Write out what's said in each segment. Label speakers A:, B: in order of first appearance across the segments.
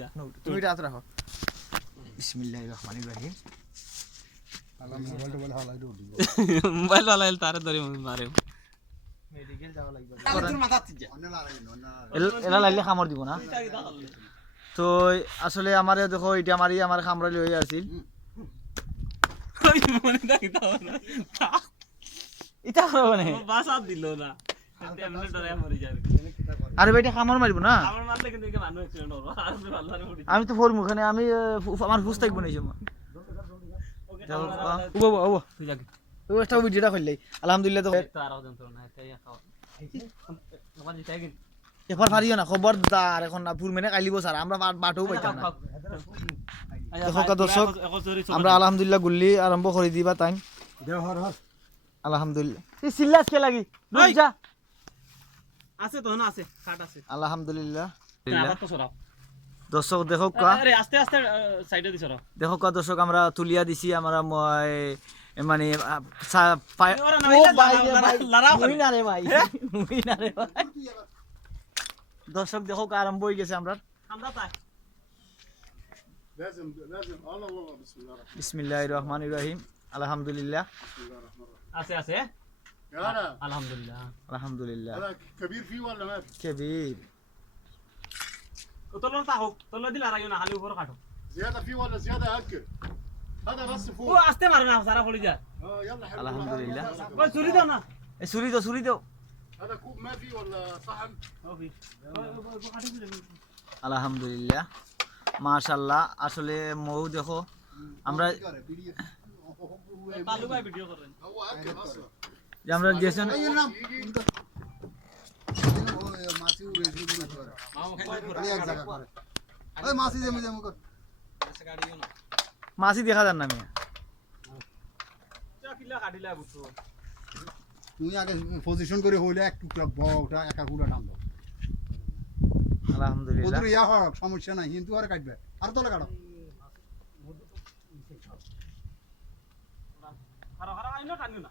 A: যা।
B: তুমি এটা রাখো। বিসমিল্লাহির রহমানির রহিম
A: মোবাইল লাগাইল তারে ধরে মারে
B: মেডিকেল যাওয়া লাগবে।
C: তোর মাথা যা।
B: এলা লাইলে খামর দিব না? তো আসলে আমারে দেখো এটা আমারই আমার খামরালি হয়ে আছিল।
A: ওই মনে না বাসা দিল না। এমনি ডরে মরে যাবে।
B: আরে ভাই এটা খামর মারব না?
A: আমি
B: তো ফোর মুখানে আমি আমার ফুস থাকব না এই সময়। আলহামদুলিল্লাহ তো এবার পারিও না খবরদার এখন না ফুল মেনে কালিব স্যার আমরা বাটও পাইতাম না। দেখো দর্শক, আমরা আলহামদুলিল্লাহ গুল্লি আরম্ভ করে দিবা তাই। আলহামদুলিল্লাহ। এই সিল্লাস কে লাগি যা।
A: আছে তখন হ্যাঁ, আছে কাট আছে।
B: আলহামদুলিল্লাহ।
A: আবার তো সরাও।
B: দর্শক
A: দেখক আস্তে আস্তে সাইডে
B: দিছ দেখক দর্শক আমরা তুলিয়া দিছি আমরা মানে হ্যাঁ? দর্শক দেখক আরম্ভ হয়ে গেছে আমরা বিসমিল্লাহ রহমান ইব্রাহিম আলহামদুলিল্লাহ।
A: আছে আছে হ্যাঁ?
D: يا هلا
A: আলহামদুলিল্লাহ
B: আলহামদুলিল্লাহ
D: هذا كبير فيه ولا ما في؟
B: কেবির
A: তোলো তা হোক তোলো দিলে আর না খালি উপর কাটো
D: زيادة فيه ولا زيادة أكل هذا بس
A: ও
D: فوق
A: আস্তে মারে না সারা পড়ে যায়
D: اه يلا حلو
B: الحمد لله.
A: ওই চুরি দাও না
B: এ ছুরি দাও ছুরি দাও
D: هذا كوب ما فيه ولا صحن
B: আলহামদুলিল্লাহ মাশাল্লাহ আসলে মৌ দেখো আমরা আমরা গেছেন মাছি দেখা যান না
A: মিয়া।
C: তুমি আগে পজিশন করে হইলে এক টুকরা বকটা একা কুড়া টান দাও।
B: আলহামদুলিল্লাহ।
C: ইয়া হোক সমস্যা নাই কিন্তু আর কাটবে। আর তোলা কাটো।
A: হারা হারা আইনো টানিও না।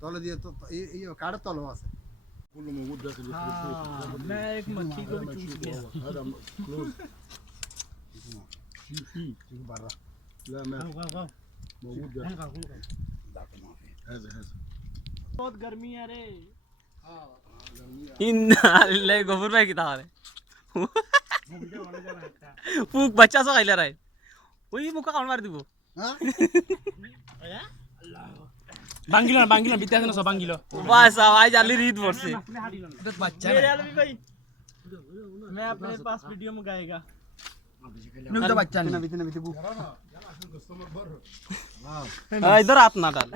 C: तले दिए तो, तो ये काढ़े तोलो
D: वहाँ से। हाँ,
A: मैं एक मच्छी को भी चूस गया।
D: है है है
A: बहुत गर्मी है रे। इन गोबर भाई की तार है फूक बच्चा सो खाइला रे ओई मुका कौन मार दबो
C: हाँ? अल्लाह।
A: বাঙ্গিল না বাঙ্গিল না বিদ্যাসন সব বাঙ্গিল। বাস আই জালি रीत পড়ছে।
B: বাচ্চা
A: মেরে আলবি ভাই मैं अपने पास वीडियो में गाएगा
D: नुकता
A: बच्चा नहीं। ना डाल।